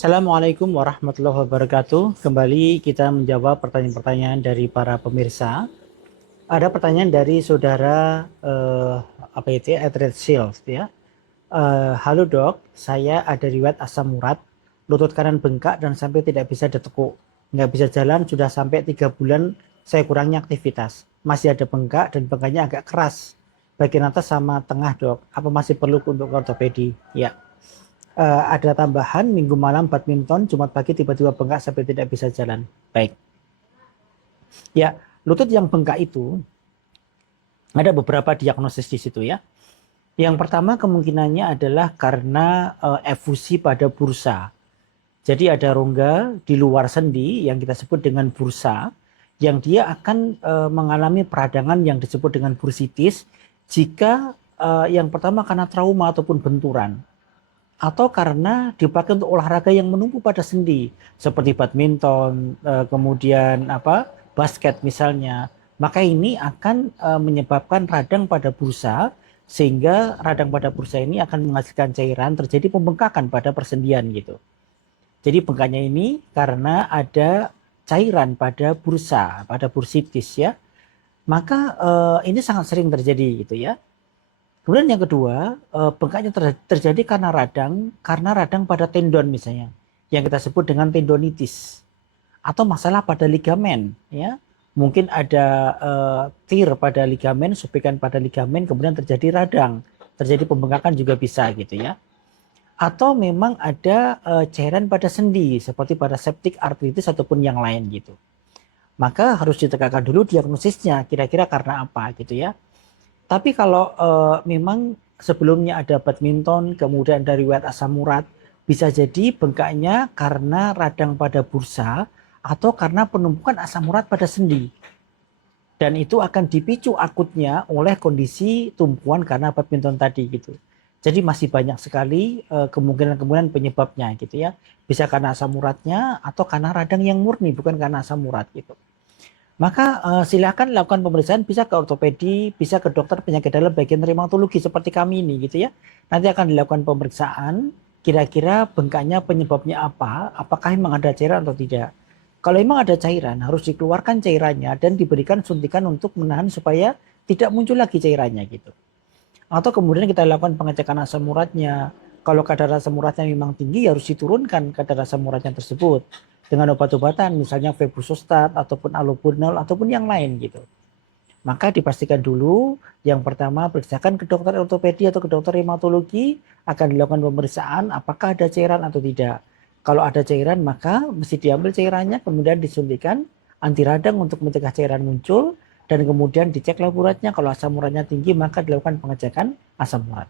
Assalamualaikum warahmatullahi wabarakatuh. Kembali kita menjawab pertanyaan-pertanyaan dari para pemirsa. Ada pertanyaan dari saudara apa itu ya, Edred Shield ya. Halo dok, saya ada riwayat asam urat, lutut kanan bengkak dan sampai tidak bisa ditekuk. Nggak bisa jalan sudah sampai 3 bulan saya kurangi aktivitas. Masih ada bengkak dan bengkaknya agak keras. Bagian atas sama tengah dok. Apa masih perlu untuk ortopedi? Ya. Ada tambahan minggu malam badminton, Jumat pagi tiba-tiba bengkak sampai tidak bisa jalan. Baik. Ya, lutut yang bengkak itu ada beberapa diagnosis di situ ya. Yang pertama kemungkinannya adalah karena efusi pada bursa. Jadi ada rongga di luar sendi yang kita sebut dengan bursa, yang dia akan mengalami peradangan yang disebut dengan bursitis jika yang pertama karena trauma ataupun benturan, atau karena dipakai untuk olahraga yang menumpuk pada sendi seperti badminton, kemudian basket misalnya, maka ini akan menyebabkan radang pada bursa, sehingga radang pada bursa ini akan menghasilkan cairan, terjadi pembengkakan pada persendian gitu. Jadi bengkaknya ini karena ada cairan pada bursa, pada bursitis ya, maka ini sangat sering terjadi gitu ya. Kemudian yang kedua, bengkaknya terjadi karena radang pada tendon misalnya, yang kita sebut dengan tendonitis, atau masalah pada ligamen, ya. Mungkin ada tear pada ligamen, supikan pada ligamen, kemudian terjadi radang, terjadi pembengkakan juga bisa gitu ya. Atau memang ada cairan pada sendi, seperti pada septic arthritis ataupun yang lain gitu. Maka harus ditegakkan dulu diagnosisnya, kira-kira karena apa gitu ya. Tapi kalau memang sebelumnya ada badminton, kemudian dari riwayat asam urat, bisa jadi bengkaknya karena radang pada bursa atau karena penumpukan asam urat pada sendi. Dan itu akan dipicu akutnya oleh kondisi tumpuan karena badminton tadi gitu. Jadi masih banyak sekali kemungkinan-kemungkinan penyebabnya gitu ya. Bisa karena asam uratnya atau karena radang yang murni, bukan karena asam urat gitu. Maka silakan lakukan pemeriksaan, bisa ke ortopedi, bisa ke dokter penyakit dalam bagian reumatologi seperti kami ini gitu ya. Nanti akan dilakukan pemeriksaan, kira-kira bengkaknya penyebabnya apa, apakah memang ada cairan atau tidak. Kalau memang ada cairan, harus dikeluarkan cairannya dan diberikan suntikan untuk menahan supaya tidak muncul lagi cairannya gitu. Atau kemudian kita lakukan pengecekan asam uratnya. Kalau kadar asam uratnya memang tinggi, harus diturunkan kadar asam uratnya tersebut dengan obat-obatan, misalnya febuxostat ataupun allopurinol ataupun yang lain gitu. Maka dipastikan dulu, yang pertama periksakan ke dokter ortopedi atau ke dokter reumatologi, akan dilakukan pemeriksaan apakah ada cairan atau tidak. Kalau ada cairan maka mesti diambil cairannya, kemudian disuntikan anti radang untuk mencegah cairan muncul, dan kemudian dicek lab uratnya. Kalau asam uratnya tinggi maka dilakukan pengecekan asam urat.